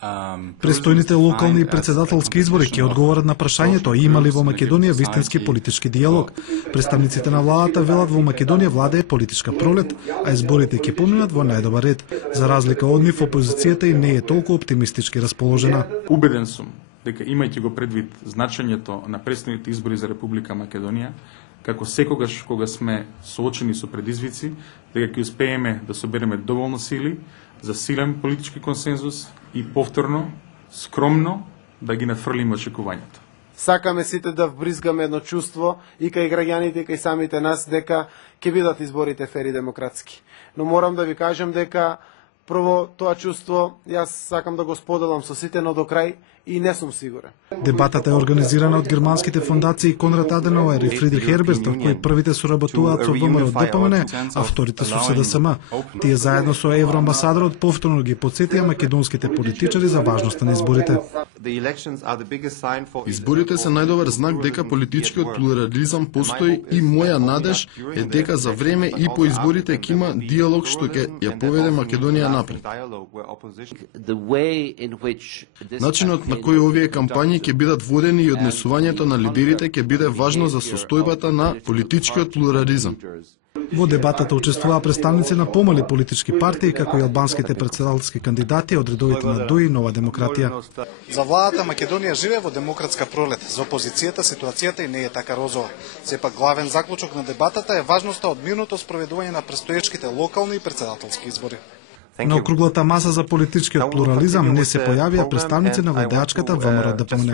Престојните локални и председателски избори ќе одговорат на прашањето има ли во Македонија вистински политички диалог. Представниците на владата велат во Македонија владее политичка пролет, а изборите ќе поминат во најдобар ред. За разлика од нив, опозицијата им не е толку оптимистички расположена. Убеден сум дека имајќи го предвид значењето на престојните избори за Република Македонија, како секогаш кога сме соочени со предизвици, дека ќе успееме да собереме доволно сили за силен политички консензус и повторно, скромно да ги нафрлиме очекувањата. Сакаме сите да вбризгаме едно чувство и кај граѓаните и кај самите нас дека ќе бидат изборите фер и демократски. Но морам да ви кажам дека прво тоа чувство јас сакам да го споделам со сите, но до крај и не сум сигурен. Дебатата е организирана од германските фондации Конрад Аденауер и Фридрих Ерберт, од кои првите соработуваат со ВМРО ДПМН, а вторите со СДСМ. Тие заедно со евроамбасадорот повторно ги потсетија македонските политичари за важноста на изборите. Изборите се најдобар знак дека политичкиот плурализам постои и моја надеж е дека за време и по изборите ќе има диалог што ќе ја поведе Македонија напред. Начинот на кој овие кампањи ќе бидат водени и однесувањето на лидерите ќе биде важно за состојбата на политичкиот плурализам. Во дебатата учествуваа представници на помали политички партии, како и албанските председателски кандидати од редовите на ДУИ и Нова демократија. За владата Македонија живее во демократска пролет. За опозицијата ситуацијата и не е така розова. Сепак главен заклучок на дебатата е важноста од мирното спроведување на престоечките локални и председателски избори. На округлата маса за политичкиот плурализам не се појавија представници на владеачката ВМРО ДПМН.